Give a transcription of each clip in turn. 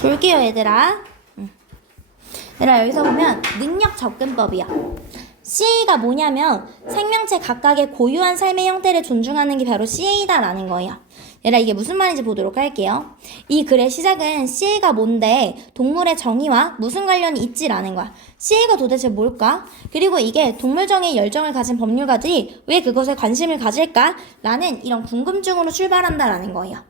볼게요, 얘들아. 얘들아, 여기서 보면 능력 접근법이야. CA가 뭐냐면 생명체 각각의 고유한 삶의 형태를 존중하는 게 바로 CA다라는 거예요. 얘들아, 이게 무슨 말인지 보도록 할게요. 이 글의 시작은 CA가 뭔데 동물의 정의와 무슨 관련이 있지라는 거야. CA가 도대체 뭘까? 그리고 이게 동물 정의에 열정을 가진 법률가들이 왜 그것에 관심을 가질까? 라는 이런 궁금증으로 출발한다라는 거예요.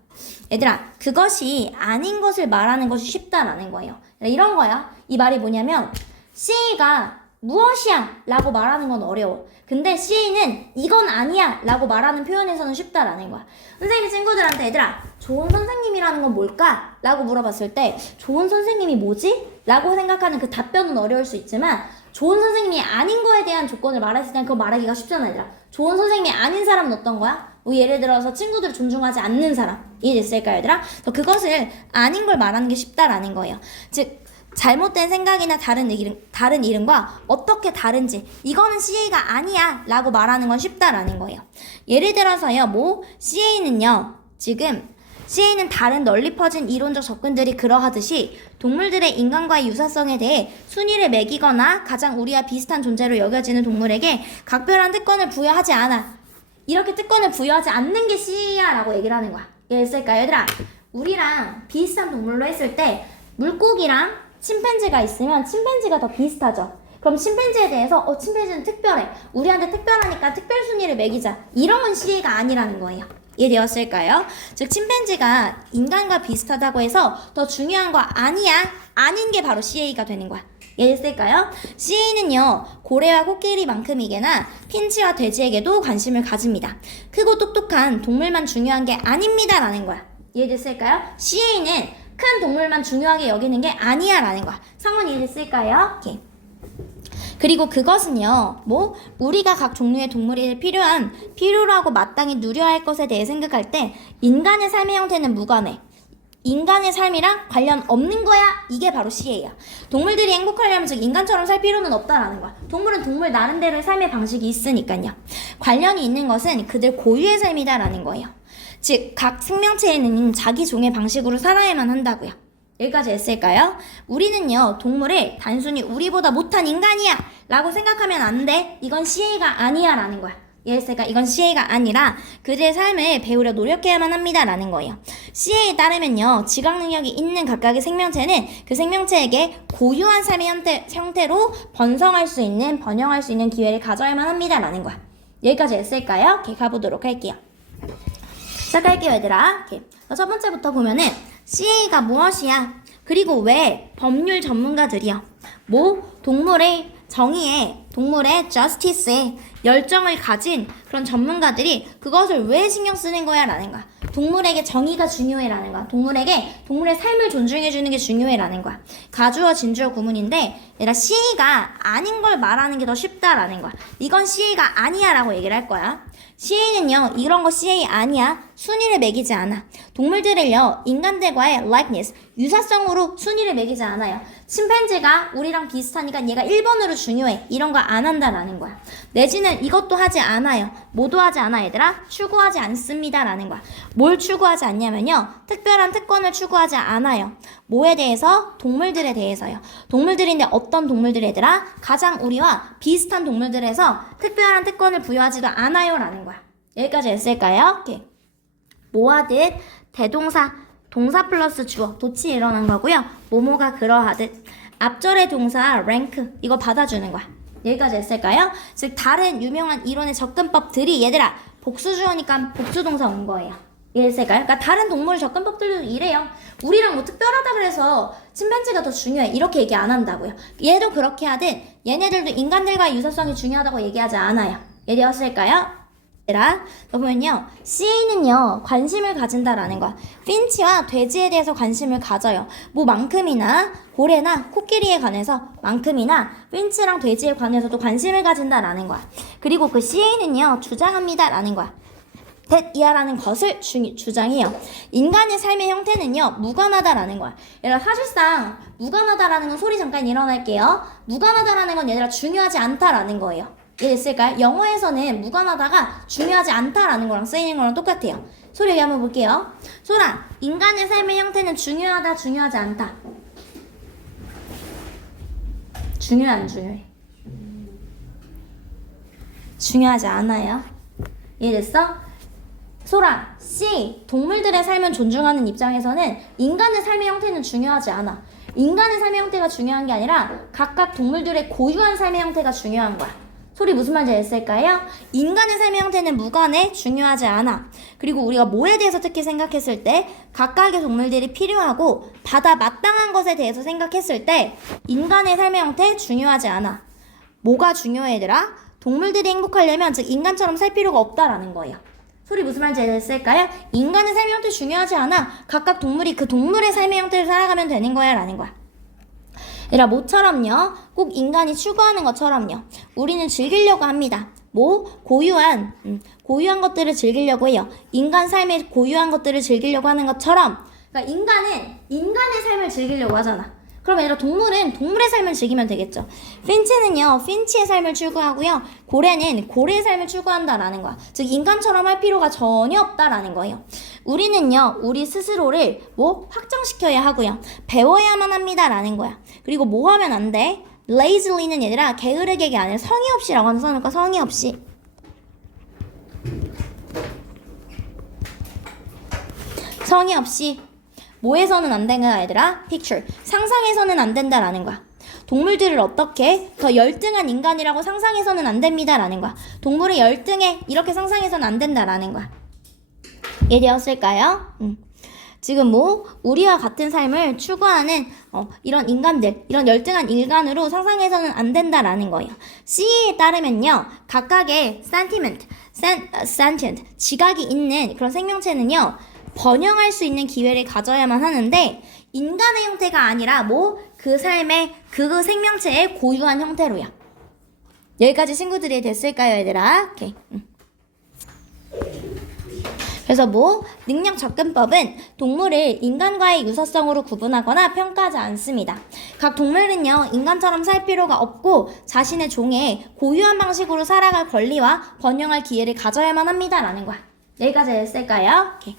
얘들아, 그것이 아닌 것을 말하는 것이 쉽다라는 거예요. 이런 거야. 이 말이 뭐냐면 CA가 무엇이야 라고 말하는 건 어려워. 근데 CA는 이건 아니야 라고 말하는 표현에서는 쉽다라는 거야. 선생님이 친구들한테 얘들아, 좋은 선생님이라는 건 뭘까? 라고 물어봤을 때 좋은 선생님이 뭐지? 라고 생각하는 그 답변은 어려울 수 있지만 좋은 선생님이 아닌 거에 대한 조건을 말했을 땐 그거 말하기가 쉽잖아. 얘들아, 좋은 선생님이 아닌 사람은 어떤 거야? 뭐 예를 들어서 친구들을 존중하지 않는 사람. 이해됐을까요, 얘들아? 그것을 아닌 걸 말하는 게 쉽다라는 거예요. 즉, 잘못된 생각이나 다른 이름과 어떻게 다른지, 이거는 CA가 아니야 라고 말하는 건 쉽다라는 거예요. 예를 들어서요, CA는 다른 널리 퍼진 이론적 접근들이 그러하듯이 동물들의 인간과의 유사성에 대해 순위를 매기거나 가장 우리와 비슷한 존재로 여겨지는 동물에게 각별한 특권을 부여하지 않아. 이렇게 특권을 부여하지 않는 게 CA야 라고 얘기를 하는 거야. 이해했을까요, 얘들아? 우리랑 비슷한 동물로 했을 때 물고기랑 침팬지가 있으면 침팬지가 더 비슷하죠. 그럼 침팬지에 대해서 침팬지는 특별해. 우리한테 특별하니까 특별 순위를 매기자. 이런 건 CA가 아니라는 거예요. 이해되었을까요? 즉 침팬지가 인간과 비슷하다고 해서 더 중요한 거 아니야. 아닌 게 바로 CA가 되는 거야. 이해됐을까요? CA는요, 고래와 코끼리만큼이게나 핀치와 돼지에게도 관심을 가집니다. 크고 똑똑한 동물만 중요한 게 아닙니다 라는 거야. 이해됐을까요? CA는 큰 동물만 중요하게 여기는 게 아니야 라는 거야. 상원 이해됐을까요? 오케이. 그리고 그것은요, 우리가 각 종류의 동물이 필요하고 마땅히 누려야 할 것에 대해 생각할 때 인간의 삶의 형태는 무관해. 인간의 삶이랑 관련 없는 거야. 이게 바로 CA야. 동물들이 행복하려면 즉 인간처럼 살 필요는 없다라는 거야. 동물은 동물 나름대로의 삶의 방식이 있으니까요. 관련이 있는 것은 그들 고유의 삶이다라는 거예요. 즉 각 생명체에는 자기 종의 방식으로 살아야만 한다고요. 여기까지 했을까요? 우리는요, 동물을 단순히 우리보다 못한 인간이야 라고 생각하면 안 돼. 이건 CA가 아니야 라는 거야. 이해했을까? 이건 CA가 아니라 그들의 삶을 배우려 노력해야만 합니다 라는 거예요. CA에 따르면요, 지각 능력이 있는 각각의 생명체는 그 생명체에게 고유한 삶의 형태로 번영할 수 있는 기회를 가져야만 합니다 라는 거야. 여기까지 했을까요? 오케이, 가보도록 할게요. 시작할게요, 얘들아. 오케이. 첫 번째부터 보면은 CA가 무엇이야? 그리고 왜 법률 전문가들이요? 동물의 정의에, 동물의 justice에 열정을 가진 그런 전문가들이 그것을 왜 신경 쓰는 거야? 라는 거야. 동물에게 정의가 중요해 라는 거야. 동물의 삶을 존중해주는 게 중요해 라는 거야. 가주어 진주어 구문인데 얘들아, CA가 아닌 걸 말하는 게 더 쉽다라는 거야. 이건 CA가 아니야 라고 얘기를 할 거야. CA는요, 이런 거 CA 아니야. 순위를 매기지 않아. 동물들을요, 인간들과의 likeness, 유사성으로 순위를 매기지 않아요. 침팬지가 우리랑 비슷하니까 얘가 1번으로 중요해. 이런 거 안 한다라는 거야. 내지는 이것도 하지 않아요. 뭐도 하지 않아, 얘들아? 추구하지 않습니다 라는 거야. 뭘 추구하지 않냐면요, 특별한 특권을 추구하지 않아요. 뭐에 대해서? 동물들에 대해서요. 동물들인데 어떤 동물들, 얘들아? 가장 우리와 비슷한 동물들에서 특별한 특권을 부여하지도 않아요 라는 거야. 여기까지 했을까요? 오케이. 뭐하듯 대동사, 동사 플러스 주어, 도치 일어난 거고요. 뭐뭐가 그러하듯 앞절의 동사 rank, 이거 받아주는 거야. 여기까지 했을까요? 즉 다른 유명한 이론의 접근법들이 얘들아 복수주어니까 복수동사 온 거예요. 이해했을까요? 그러니까 다른 동물 접근법들도 이래요. 우리랑 특별하다 그래서 침팬지가 더 중요해 이렇게 얘기 안 한다고요. 얘도 그렇게 하든 얘네들도 인간들과의 유사성이 중요하다고 얘기하지 않아요. 이해되었을까요? 얘들아, 보면요, CA는요, 관심을 가진다라는 거야. 핀치와 돼지에 대해서 관심을 가져요. 만큼이나 고래나 코끼리에 관해서 만큼이나 핀치랑 돼지에 관해서도 관심을 가진다라는 거야. 그리고 그 CA는요, 주장합니다라는 거야. 이하라는 것을 주장해요. 인간의 삶의 형태는요, 무관하다라는 거야. 얘들아, 사실상 무관하다라는 건 소리 잠깐 일어날게요. 무관하다라는 건 얘들아 중요하지 않다라는 거예요. 이해됐을까요? 영어에서는 무관하다가 중요하지 않다라는 거랑 쓰이는 거랑 똑같아요. 소리 여기 한번 볼게요. 소라, 인간의 삶의 형태는 중요하다, 중요하지 않다? 중요해, 안 중요해? 중요하지 않아요. 이해됐어? 소라, C. 동물들의 삶을 존중하는 입장에서는 인간의 삶의 형태는 중요하지 않아. 인간의 삶의 형태가 중요한 게 아니라 각각 동물들의 고유한 삶의 형태가 중요한 거야. 소리 무슨 말인지 알았을까요? 인간의 삶의 형태는 무관해, 중요하지 않아. 그리고 우리가 뭐에 대해서 특히 생각했을 때 각각의 동물들이 필요하고 받아 마땅한 것에 대해서 생각했을 때 인간의 삶의 형태 중요하지 않아. 뭐가 중요해 얘들아? 동물들이 행복하려면 즉 인간처럼 살 필요가 없다라는 거예요. 소리 무슨 말인지 알았을까요? 인간의 삶의 형태 중요하지 않아. 각각 동물이 그 동물의 삶의 형태를 살아가면 되는 거야 라는 거야. 얘들아, 뭐처럼요? 꼭 인간이 추구하는 것처럼요. 우리는 즐기려고 합니다. 고유한 것들을 즐기려고 해요. 인간 삶의 고유한 것들을 즐기려고 하는 것처럼, 그러니까 인간은 인간의 삶을 즐기려고 하잖아. 그럼 얘들아, 동물은 동물의 삶을 즐기면 되겠죠. 핀치는요, 핀치의 삶을 추구하고요. 고래는 고래의 삶을 추구한다라는 거야. 즉, 인간처럼 할 필요가 전혀 없다라는 거예요. 우리는요, 우리 스스로를 확장시켜야 하고요. 배워야만 합니다라는 거야. 그리고 뭐 하면 안 돼? lazy는 얘들아, 게으르게가 아니라 성의 없이라고 하는 써놓을까? 성의 없이. 성의 없이. 뭐에서는 안 된다 얘들아? picture. 상상해서는 안 된다라는 거야. 동물들을 어떻게 더 열등한 인간이라고 상상해서는 안 됩니다라는 거야. 동물을 열등해 이렇게 상상해서는 안 된다라는 거야. 이해되었을까요? 지금 우리와 같은 삶을 추구하는 이런 인간들, 이런 열등한 인간으로 상상해서는 안 된다라는 거예요. C에 따르면요, 각각의 sentient, 지각이 있는 그런 생명체는요, 번영할 수 있는 기회를 가져야만 하는데 인간의 형태가 아니라 그 삶의 그 생명체의 고유한 형태로요. 여기까지 친구들이 됐을까요, 얘들아? 오케이. 그래서 능력 접근법은 동물을 인간과의 유사성으로 구분하거나 평가하지 않습니다. 각 동물은요, 인간처럼 살 필요가 없고 자신의 종의 고유한 방식으로 살아갈 권리와 번영할 기회를 가져야만 합니다라는 거야. 여기까지 됐을까요? 오케이.